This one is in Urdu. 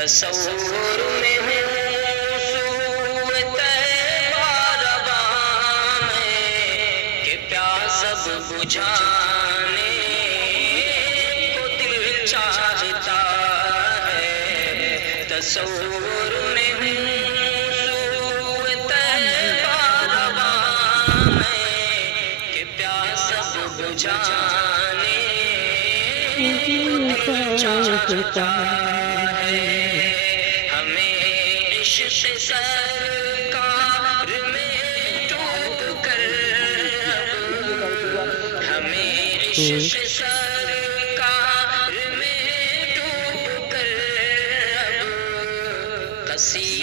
تصور میں ہوں سوئے طیبہ رواں میں کہ پیاس اب بجھانے کو دل چاہتا ہے. تصور میں ہوں سوئے طیبہ رواں میں کہ پیاس اب بجھانے کو دل چاہتا ہے. ہمیں عشق سرکار میں ڈوب کر ہمیں عشق سرکار میں ڈوب کر اب کسی